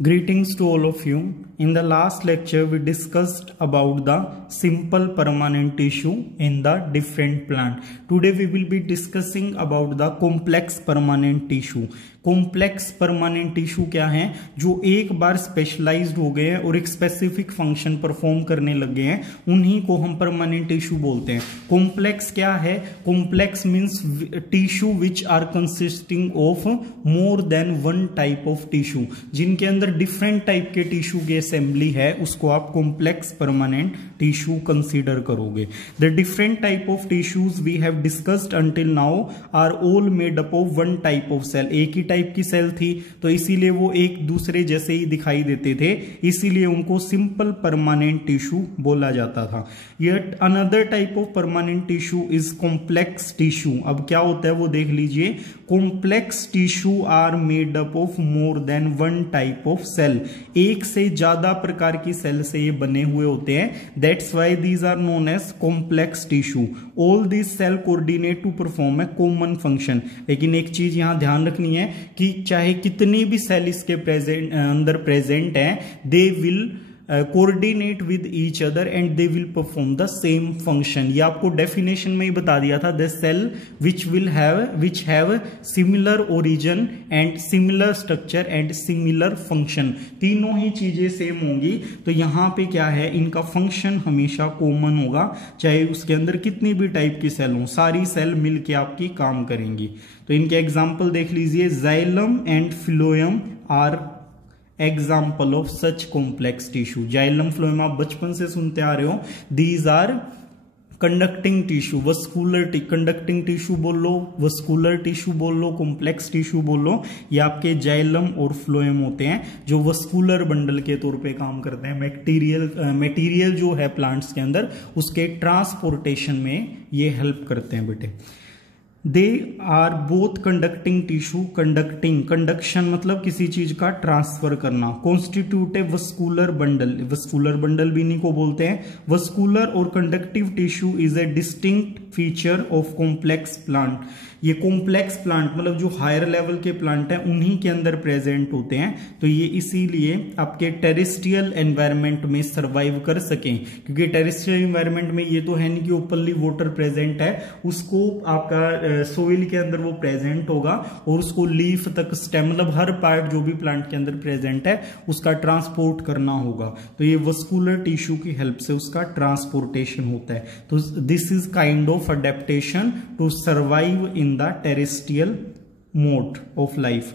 Greetings to all of you. In the last lecture, we discussed about the simple permanent tissue in the different plant. Today, we will be discussing about the complex permanent tissue. Complex permanent tissue क्या है? जो एक बार specialised हो गए हैं और एक specific function perform करने लग गए हैं, उन्हीं को हम परमानेंट टिश्यू बोलते हैं. कॉम्प्लेक्स क्या है? Complex means tissue which are consisting of more than one type of tissue. जिनके अंदर डिफरेंट टाइप के टिश्यू की असेंबली है, उसको आप कॉम्प्लेक्स परमानेंट टिश्यू कंसीडर करोगे. The different type of tissues we have discussed until now are all made up of one type of cell. एक ही टाइप की सेल थी, तो इसीलिए वो एक दूसरे जैसे ही दिखाई देते थे, इसीलिए उनको सिंपल परमानेंट टिश्यू बोला जाता था. Yet another type of permanent tissue is complex tissue. अब क्या होता है वो देख लीजिए. Complex tissue are made up of more than one type of cell. एक से ज्यादा प्रकार की सेल से ये बने हुए होते हैं. That's why these are known as complex tissue. All this cell coordinate to perform a common function. लेकिन एक चीज यहां ध्यान रखनी है कि चाहे कितनी भी सेल इसके अंदर प्रेजेंट है, they will coordinate with each other and they will perform the same function. ये आपको डेफिनेशन में ही बता दिया था. The cell which have similar origin and similar structure and similar function. तीनों ही चीजें सेम होंगी. तो यहां पे क्या है, इनका फंक्शन हमेशा कॉमन होगा, चाहे उसके अंदर कितनी भी टाइप की सेल हो, सारी सेल मिलके आपकी काम करेंगी. तो इनके एग्जाम्पल देख लीजिए. Xylem and phloem are example of such complex tissue. Xylem phloem आप बचपन से सुनते आ रहे हो. These are conducting tissue. Vascular conducting tissue बोल लो, वस्कुलर टिश्यू बोल लो, कॉम्प्लेक्स टिश्यू बोल लो. ये आपके जाइलम और फ्लोएम होते हैं, जो वस्कुलर बंडल के तौर पे काम करते हैं. मटेरियल जो है प्लांट्स के अंदर, उसके ट्रांसपोर्टेशन में ये हेल्प करते हैं बेटे. They are both conducting tissue. Conduction मतलब किसी चीज का ट्रांसफर करना. Constitute a vascular bundle. Vascular bundle भी इन्हीं को बोलते हैं. वस्कुलर और conductive tissue is a distinct feature of complex plant. ये कॉम्प्लेक्स प्लांट मतलब जो हायर लेवल के प्लांट हैं, उन्हीं के अंदर प्रेजेंट होते हैं. तो ये इसीलिए आपके टेरेस्ट्रियल एनवायरनमेंट में सर्वाइव कर सकें, क्योंकि टेरेस्ट्रियल एनवायरनमेंट में ये तो है नहीं कि ओपनली वाटर प्रेजेंट है, उसको आपका सोइल के अंदर वो प्रेजेंट होगा और उसको लीफ तक, स्टेम मतलब हर पार्ट जो भी प्लांट के अंदर प्रेजेंट है उसका ट्रांसपोर्ट करना होगा. तो ये वस्कुलर टिश्यू की हेल्प से उसका ट्रांसपोर्टेशन होता है. तो this is kind of adaptation to survive in the terrestrial mode of life.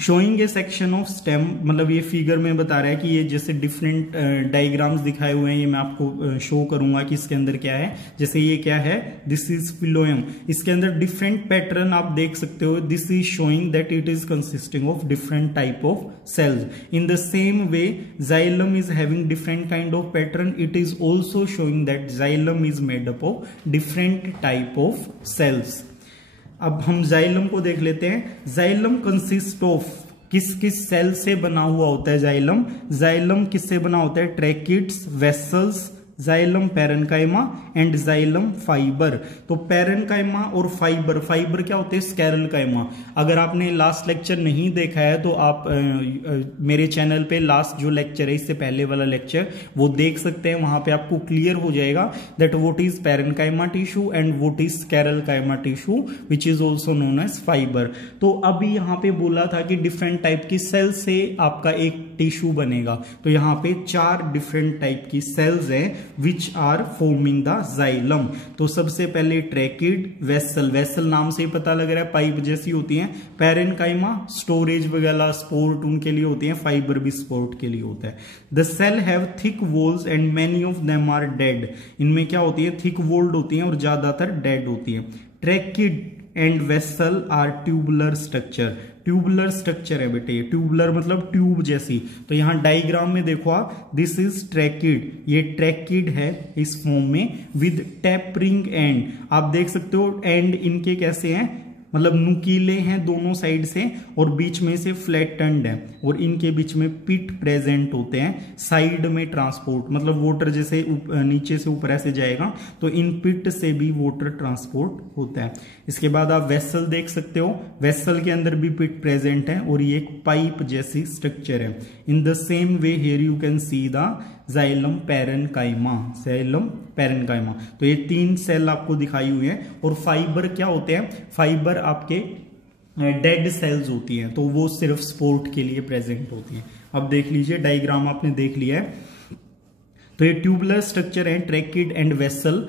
Showing a section of stem, मतलब ये फिगर में बता रहा है कि ये जैसे डिफरेंट डायग्राम्स दिखाए हुए हैं, ये मैं आपको शो करूंगा कि इसके अंदर क्या है. जैसे ये क्या है, दिस इज फिलोएम. इसके अंदर डिफरेंट पैटर्न आप देख सकते हो. This is showing that it is consisting of different type of cells. In the same way xylem is having different kind of pattern. It is also showing that xylem is made up of different type of cells. अब हम xylem को देख लेते हैं. Xylem consist of, किस किस cell से बना हुआ होता है जाइलम? जाइलम किससे बना होता है? Tracheids, vessels, xylem parenchyma and xylem fibre. तो पैरेन्काइमा और फाइबर क्या होते हैं? स्कैरलकाइमा. अगर आपने लास्ट लेक्चर नहीं देखा है तो आप मेरे चैनल पे लास्ट जो लेक्चर है, इससे पहले वाला लेक्चर, वो देख सकते हैं. वहां पे आपको क्लियर हो जाएगा that what is parenchyma tissue and what is sclerenchyma tissue which is also known as fibre. तो अभी यहाँ पे बोला था कि डिफरेंट टाइप की सेल से आपका एक टिश्यू बनेगा. तो यहाँ पे 4 डिफरेंट टाइप की सेल्स हैं which are forming the xylem. तो सबसे पहले ट्रैकिड, वेसल नाम से ही पता लग रहा है, पाइप जैसी होती हैं. पैरेन्काइमा स्टोरेज वगैरह, स्पोर्ट उनके लिए होती हैं. फाइबर भी स्पोर्ट के लिए होता है. The cell have thick walls and many of them are dead. इनमें क्या होती है? थिक वॉल्ड होती हैं और ज्यादातर डेड होती है. Tracheid and vessel are tubular structure. Tubular structure है बेटे. ये ट्यूबुलर मतलब ट्यूब जैसी. तो यहां डायग्राम में देखो आप, दिस इज ट्रैकिड. ये ट्रैकिड है इस फॉर्म में विद टेपरिंग एंड. आप देख सकते हो एंड इनके कैसे हैं? मतलब नुकीले हैं दोनों साइड से और बीच में से फ्लैटेंड है और इनके बीच में पिट प्रेजेंट होते हैं। साइड में ट्रांसपोर्ट मतलब वाटर जैसे नीचे से ऊपर ऐसे जाएगा तो इन पिट से भी वाटर ट्रांसपोर्ट होता है। इसके बाद आप वेसल देख सकते हो, वेसल के अंदर भी पिट प्रेजेंट है और ये एक पाइप जैसी स्ट्रक्चर है। इन the same way here you can see the xylem parenchyma, xylem parenchyma. तो ये 3 सेल आपको दिखाई हुई है। और फाइबर क्या होते हैं, फाइबर आपके डेड सेल्स होती हैं तो वो सिर्फ स्पोर्ट के लिए प्रेजेंट होती हैं। अब देख लीजिए डायग्राम आपने देख लिया है। तो ये ट्यूबुलर स्ट्रक्चर है, tracheid and vessel,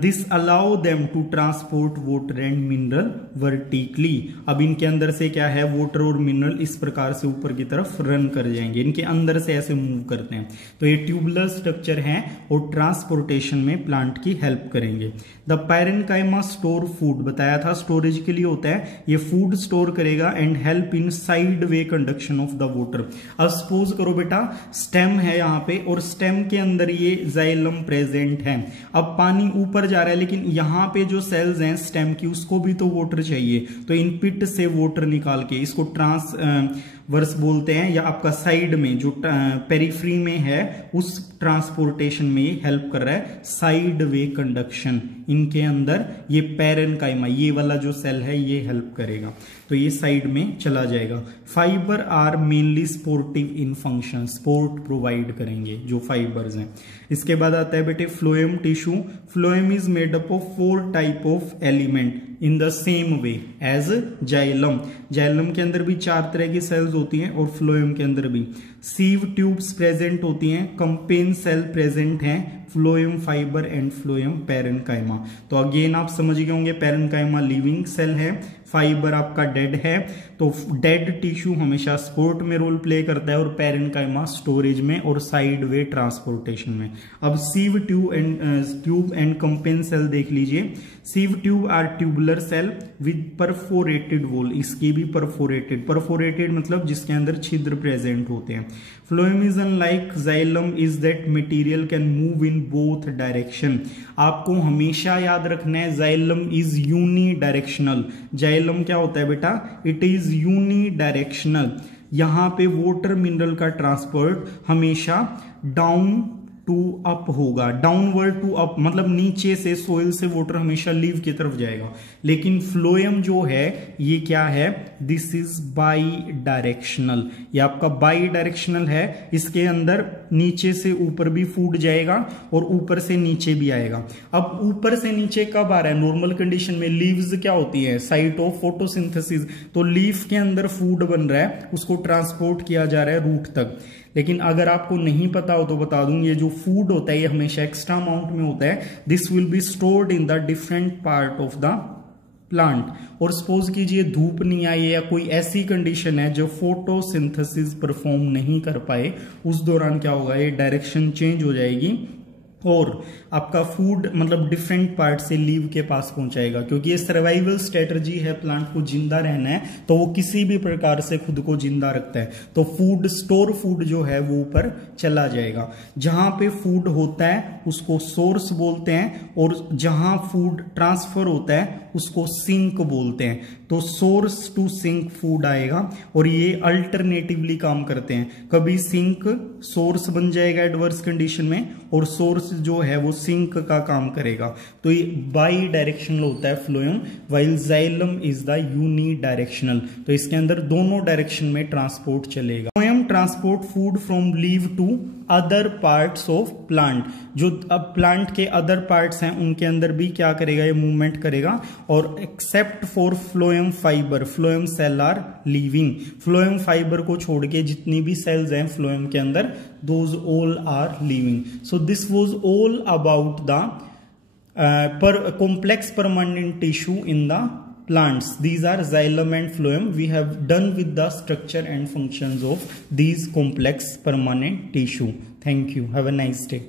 this allow them to transport water and mineral vertically। अब इनके अंदर से क्या है, वाटर और मिनरल इस प्रकार से ऊपर की तरफ रन कर जाएंगे, इनके अंदर से ऐसे मूव करते हैं। तो ये ट्यूबुलर स्ट्रक्चर है और ट्रांसपोर्टेशन में प्लांट की हेल्प करेंगे। द पैरेन्काइमा स्टोर फूड, बताया था स्टोरेज के लिए होता है, ये फूड स्टोर करेगा and help in side way conduction of the water. अब सपोज करो बेटा स्टेम है यहाँ पे और स्टेम के अंदर ये जाइलम प्रेजेंट है। अब पानी ऊपर जा रहा है लेकिन यहाँ पे जो सेल्स हैं स्टेम की उसको भी तो वाटर चाहिए, तो इन पिट से वाटर निकाल के इसको ट्रांसवर्स बोलते हैं, या आपका साइड में जो पेरिफ्री में है उस ट्रांसपोर्टेशन में ये हेल्प कर रहा है। साइड वे कंडक्शन इनके अंदर ये पैरेन्काइमा ये वाला जो सेल है ये हेल्प करेगा, तो ये साइड में चला जाएगा। Fibre are mainly supportive in function, support provide करेंगे जो फाइबर्स हैं। इसके बाद आता है बेटे phloem tissue. Phloem is made up of 4 type of element in the same way as xylem. Xylem के अंदर भी 4 तरह की सेल्स होती हैं और फ्लोएम के अंदर भी। सीव ट्यूब्स प्रेजेंट होती हैं, कंपेन सेल प्रेजेंट हैं, phloem fibre and phloem parenchyma. तो अगेन आप समझ गए होंगे पैरेन्काइमा लिविंग सेल है, फाइबर आपका डेड है, तो डेड टिश्यू हमेशा स्पोर्ट में रोल प्ले करता है और पैरेन्काइमा स्टोरेज में और साइड वे ट्रांसपोर्टेशन में। अब sieve tube and companion cell देख लीजिए। Sieve tube are tubular cell with perforated wall, इसकी भी परफोरेटेड मतलब जिसके अंदर छिद्र प्रेजेंट होते हैं। Phloem is unlike xylem is that material can move in both direction. आपको हमेशा याद रखना है xylem is unidirectional. Xylem क्या होता है बेटा, इट इज यूनी डायरेक्शनल। यहां पे वाटर मिनरल का ट्रांसपोर्ट हमेशा डाउन टू अप होगा, डाउनवर्ड टू अप मतलब नीचे से सोइल से वाटर हमेशा लीव की तरफ जाएगा। लेकिन फ्लोएम जो है ये क्या है, दिस इज बाई डायरेक्शनल, ये आपका बाई डायरेक्शनल है। इसके अंदर नीचे से ऊपर भी फूड जाएगा और ऊपर से नीचे भी आएगा। अब ऊपर से नीचे कब आ रहा है, नॉर्मल कंडीशन में लीव्स क्या होती है, साइट ऑफ फोटोसिंथेसिस, तो लीफ के अंदर फूड बन रहा है, उसको ट्रांसपोर्ट किया जा रहा है रूट तक। लेकिन अगर आपको नहीं पता हो तो बता दूं, ये जो फूड होता है ये हमेशा एक्स्ट्रा अमाउंट में होता है। This will be stored in the different part of the plant. और सपोज कीजिए धूप नहीं आई है या कोई ऐसी कंडीशन है जो फोटोसिंथेसिस परफॉर्म नहीं कर पाए, उस दौरान क्या होगा, ये डायरेक्शन चेंज हो जाएगी और आपका फूड मतलब डिफरेंट पार्ट से लीव के पास पहुंचाएगा। क्योंकि ये सर्वाइवल स्ट्रेटजी है, प्लांट को जिंदा रहना है तो वो किसी भी प्रकार से खुद को जिंदा रखता है, तो फूड स्टोर फूड जो है वो ऊपर चला जाएगा। जहां पे फूड होता है उसको सोर्स बोलते हैं और जहां फूड ट्रांसफर होता है उसको सिंक बोलते हैं। तो सोर्स टू सिंक फूड आएगा और ये अल्टरनेटिवली काम करते हैं, कभी सिंक सोर्स बन जाएगा एडवर्स कंडीशन में और सोर्स जो है वो सिंक का काम करेगा। तो ये बाई डायरेक्शनल होता है phloem, while xylem is the unidirectional, तो इसके अंदर दोनों डायरेक्शन में ट्रांसपोर्ट चलेगा। Phloem transport food from leave to other parts of plant. जो अब प्लांट के अदर पार्ट्स हैं उनके अंदर भी क्या करेगा, ये मूवमेंट करेगा। और except for phloem fibre, phloem cell are living. Phloem fibre को छोड़ के जितनी भी सेल्स हैं फ्लोएम के अंदर, those all are living. So this was all about the complex permanent tissue in the plants. These are xylem and phloem. We have done with the structure and functions of these complex permanent tissue. Thank you. Have a nice day.